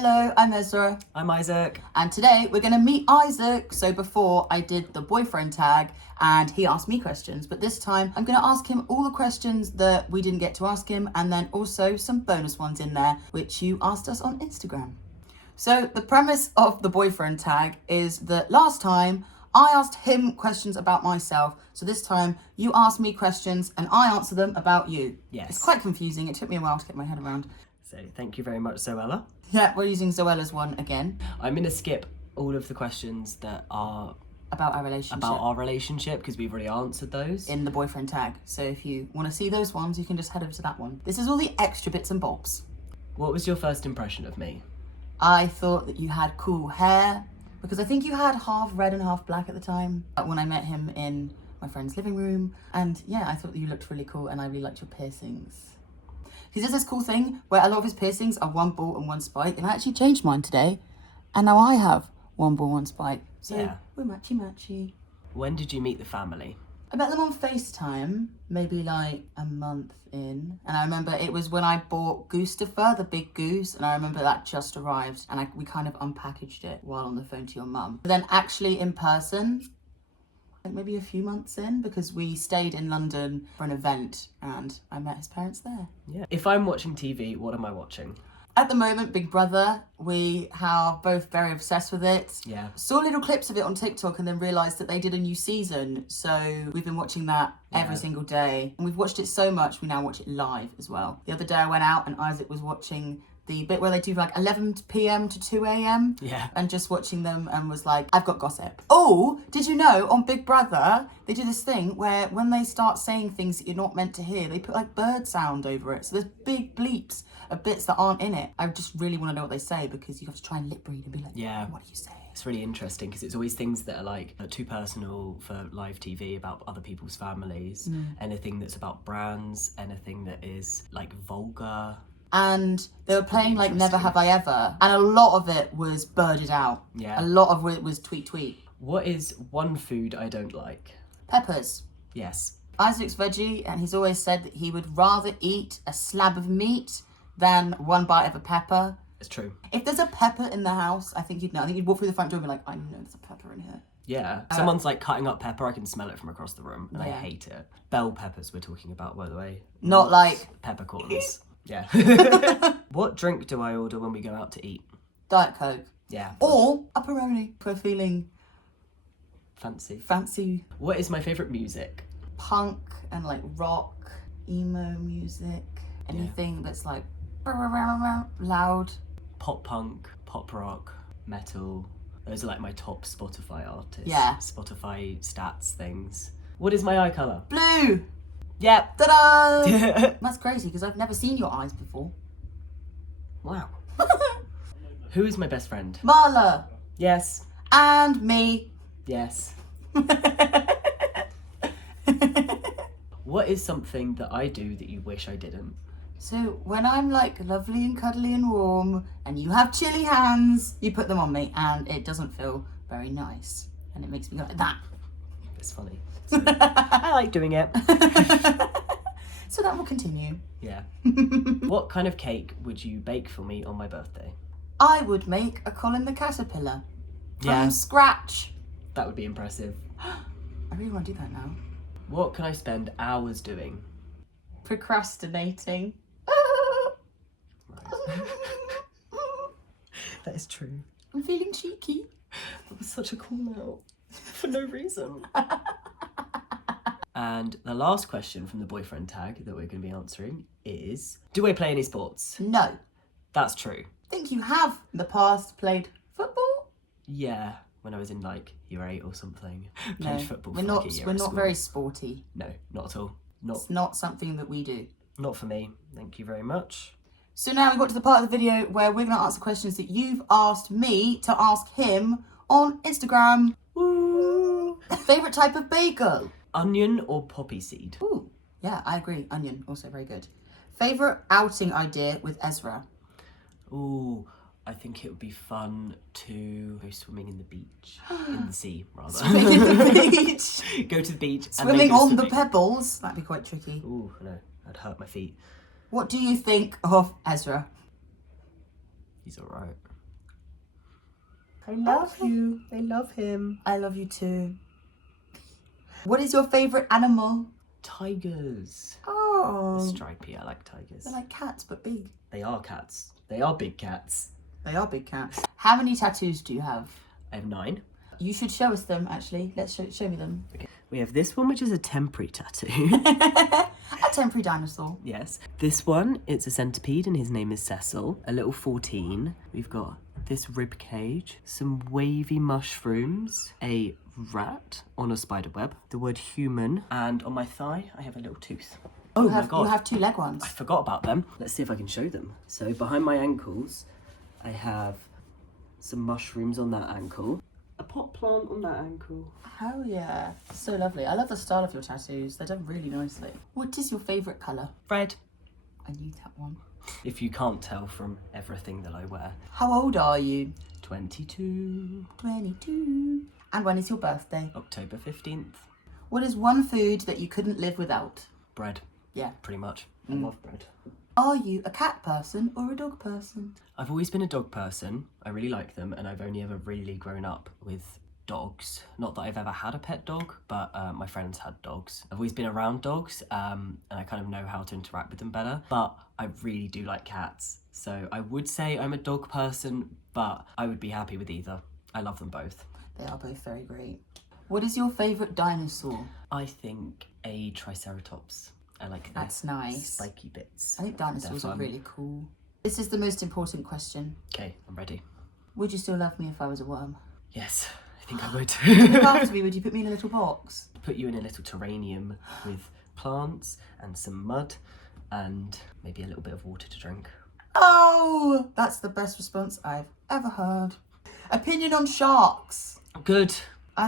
Hello, I'm Ezra. I'm Isaac. And today we're going to meet Isaac. So before I did the boyfriend tag and he asked me questions, but this time I'm going to ask him all the questions that we didn't get to ask him, and then also some bonus ones in there, which you asked us on Instagram. So the premise of the boyfriend tag is that last time I asked him questions about myself. So this time you asked me questions and I answer them about you. Yes. It's quite confusing. It took me a while to get my head around. So thank you very much, Zoella. Yeah, we're using Zoella's one again. I'm going to skip all of the questions that are About our relationship. because we've already answered those. In the boyfriend tag. So if you want to see those ones, you can just head over to that one. This is all the extra bits and bobs. What was your first impression of me? I thought that you had cool hair, because I think you had half red and half black at the time when I met him in my friend's living room. And yeah, I thought that you looked really cool and I really liked your piercings. He does this cool thing where a lot of his piercings are one ball and one spike, and I actually changed mine today, and now I have one ball, one spike. So yeah, we're matchy-matchy. When did you meet the family? I met them on FaceTime, maybe like a month in. And I remember it was when I bought Goostafer, the big goose, and I remember that just arrived and we kind of unpackaged it while on the phone to your mum. But then actually in person, like maybe a few months in, because we stayed in London for an event and I met his parents there. Yeah. If I'm watching TV, what am I watching? At the moment, Big Brother, we are both very obsessed with it. Yeah. Saw little clips of it on TikTok and then realised that they did a new season. So we've been watching that every single day. And we've watched it so much, we now watch it live as well. The other day I went out and Isaac was watching the bit where they do like 11 p.m. to 2 a.m. Yeah. And just watching them and was like, I've got gossip. Oh, did you know on Big Brother, they do this thing where when they start saying things that you're not meant to hear, they put like bird sound over it. So there's big bleeps of bits that aren't in it. I just really want to know what they say, because you have to try and lip read and be like, yeah, what do you say? It's really interesting because it's always things that are like too personal for live TV, about other people's families, anything that's about brands, anything that is like vulgar. And they were playing like Never Have I Ever, and a lot of it was birded out. Yeah. A lot of it was tweet. What is one food I don't like? Peppers. Yes. Isaac's veggie, and he's always said that he would rather eat a slab of meat than one bite of a pepper. It's true. If there's a pepper in the house, I think you'd know. I think you'd walk through the front door and be like, I know there's a pepper in here. Yeah. Someone's like cutting up pepper, I can smell it from across the room, and I Yeah. hate it. Bell peppers we're talking about, by the way. Not like peppercorns. Yeah. What drink do I order when we go out to eat? Diet Coke. Yeah. Or a Peroni for feeling fancy. What is my favourite music? Punk and like rock, emo music, anything that's like loud. Pop punk, pop rock, metal. Those are like my top Spotify artists. Yeah. Spotify stats things. What is my eye colour? Blue! Yep. Ta-da! That's crazy, because I've never seen your eyes before. Wow. Who is my best friend? Marla! Yes. And me. Yes. What is something that I do that you wish I didn't? So when I'm like lovely and cuddly and warm and you have chilly hands, you put them on me and it doesn't feel very nice. And it makes me go like that. It's funny. So, I like doing it. So that will continue. Yeah. What kind of cake would you bake for me on my birthday? I would make a Colin the Caterpillar from scratch. That would be impressive. I really want to do that now. What can I spend hours doing? Procrastinating. That is true. I'm feeling cheeky. That was such a call out for no reason. And the last question from the boyfriend tag that we're going to be answering is, do I play any sports? No. That's true. I think you have in the past played football. Yeah, when I was in like year 8 or something. No, Played football we're for not. like a year We're at not school. very sporty. No, not at all. It's not something that we do. Not for me. Thank you very much. So now we've got to the part of the video where we're going to answer questions that you've asked me to ask him on Instagram. Woo! Favourite type of bagel? Onion or poppy seed? Ooh, yeah, I agree. Onion, also very good. Favourite outing idea with Ezra? Ooh, I think it would be fun to go swimming in the beach. In the sea, rather. Swimming in the beach. Go to the beach. Swimming and then go on the swimming. pebbles. That'd be quite tricky. Ooh, no, I'd hurt my feet. What do you think of Ezra? He's alright. I love you. I love him. I love you too. What is your favourite animal? Tigers. Oh. Stripey, I like tigers. They're like cats, but big. They are cats. They are big cats. They are big cats. How many tattoos do you have? I have 9. You should show us them, actually. Let's show me them. Okay. We have this one, which is a temporary tattoo. A temporary dinosaur. Yes. This one, it's a centipede, and his name is Cecil. A little 14. We've got this rib cage, some wavy mushrooms, a rat on a spider web, the word human, and on my thigh, I have a little tooth. Oh my god. You have 2 leg ones. I forgot about them. Let's see if I can show them. So behind my ankles, I have some mushrooms on that ankle, a pot plant on that ankle. Hell yeah. So lovely. I love the style of your tattoos. They're done really nicely. What is your favourite colour? Red. I knew that one. If you can't tell from everything that I wear. How old are you? 22. 22. And when is your birthday? October 15th. What is one food that you couldn't live without? Bread. Yeah. Pretty much. I love bread. Are you a cat person or a dog person? I've always been a dog person. I really like them, and I've only ever really grown up with dogs. Not that I've ever had a pet dog, but my friends had dogs. I've always been around dogs, and I kind of know how to interact with them better, but I really do like cats. So I would say I'm a dog person, but I would be happy with either. I love them both. They are both very great. What is your favourite dinosaur? I think a Triceratops. I like the That's nice. spiky bits. I think dinosaurs They're are fun. really cool. This is the most important question. Okay, I'm ready. Would you still love me if I was a worm? Yes, I think I would. Look after me, would you put me in a little box? Put you in a little terrarium with plants and some mud and maybe a little bit of water to drink. Oh, that's the best response I've ever heard. Opinion on sharks. Good.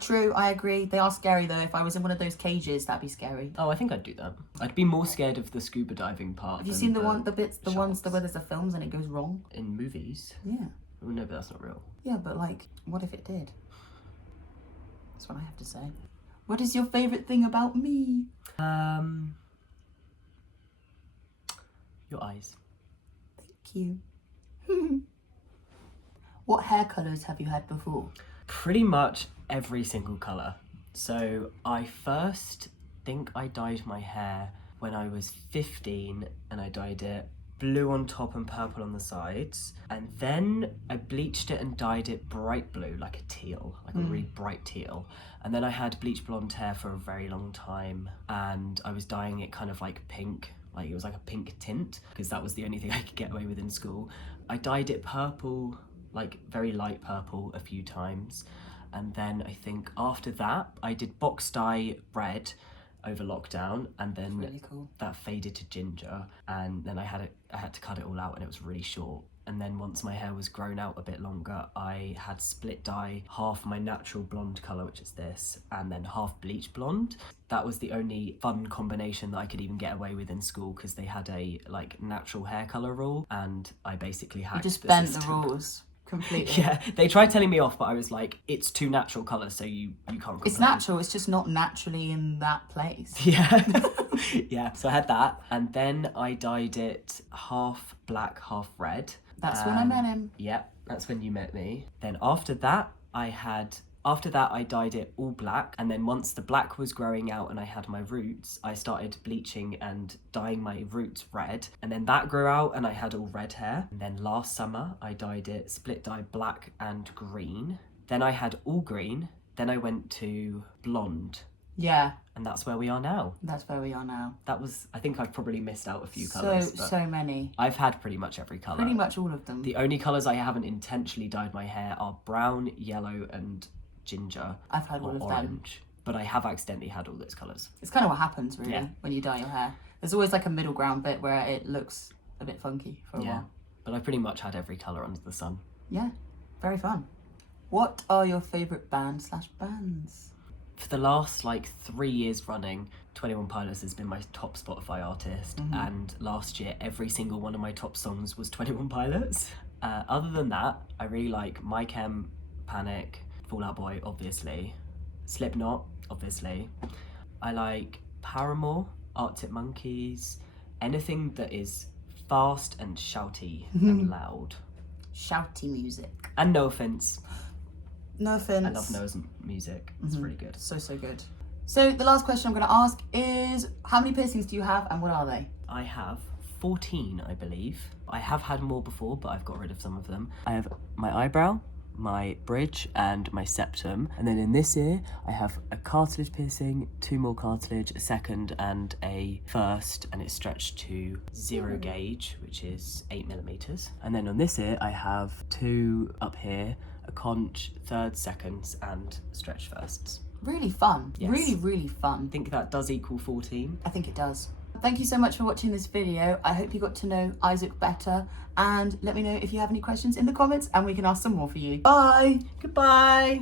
True, I agree. They are scary though. If I was in one of those cages, that'd be scary. Oh, I think I'd do that. I'd be more scared of the scuba diving part. Have you than seen the ones sharks. where there's the films and it goes wrong? In movies? Yeah. Oh, no, but that's not real. Yeah, but like, what if it did? That's what I have to say. What is your favourite thing about me? Your eyes. Thank you. What hair colours have you had before? Pretty much every single colour. So I first think I dyed my hair when I was 15, and I dyed it blue on top and purple on the sides, and then I bleached it and dyed it bright blue, like a teal, like a really bright teal. And then I had bleach blonde hair for a very long time, and I was dyeing it kind of like pink, like it was like a pink tint, because that was the only thing I could get away with in school. I dyed it purple, like very light purple, a few times, and then I think after that I did box dye red over lockdown, and then Really cool. that faded to ginger, and then I had to cut it all out, and it was really short. And then once my hair was grown out a bit longer, I had split dye, half my natural blonde colour, which is this, and then half bleach blonde. That was the only fun combination that I could even get away with in school, because they had a like natural hair colour rule, and I basically You hacked just the bent the system. rules completely. Yeah, they tried telling me off, but I was like, it's two natural colours, so you can't complain. It's natural, it's just not naturally in that place. Yeah. Yeah, so I had that, and then I dyed it half black, half red. That's when I met him. Yeah, that's when you met me. Then after that, I dyed it all black, and then once the black was growing out and I had my roots, I started bleaching and dyeing my roots red, and then that grew out and I had all red hair. And then last summer, I dyed it split dye black and green. Then I had all green. Then I went to blonde. Yeah, And that's where we are now. that's where we are now. I think I've probably missed out a few colours. But So many. I've had pretty much every colour. Pretty much all of them. The only colours I haven't intentionally dyed my hair are brown, yellow and ginger. I've had all or of them. orange. But I have accidentally had all those colours. It's kind of what happens, really, Yeah. when you dye your hair. There's always like a middle ground bit where it looks a bit funky for a while. But I pretty much had every colour under the sun. Yeah, very fun. What are your favourite bands? For the last 3 years running, 21 Pilots has been my top Spotify artist, and last year every single one of my top songs was 21 Pilots. Other than that, I really like My Chem, Panic, Fall Out Boy, obviously, Slipknot, obviously. I like Paramore, Arctic Monkeys, anything that is fast and shouty and loud. shouty music. And no offense, No offense. I love Noah's music. It's really good. So good. So the last question I'm going to ask is, how many piercings do you have and what are they? I have 14, I believe. I have had more before, but I've got rid of some of them. I have my eyebrow, my bridge, and my septum. And then in this ear, I have a cartilage piercing, 2 more cartilage, a second and a first, and it's stretched to 0 gauge, which is 8mm. And then on this ear, I have 2 up here, a conch, third, seconds, and stretch firsts. Really fun. Yes. Really fun. I think that does equal 14. I think it does. Thank you so much for watching this video. I hope you got to know Isaac better, and let me know if you have any questions in the comments and we can ask some more for you. Bye! Goodbye!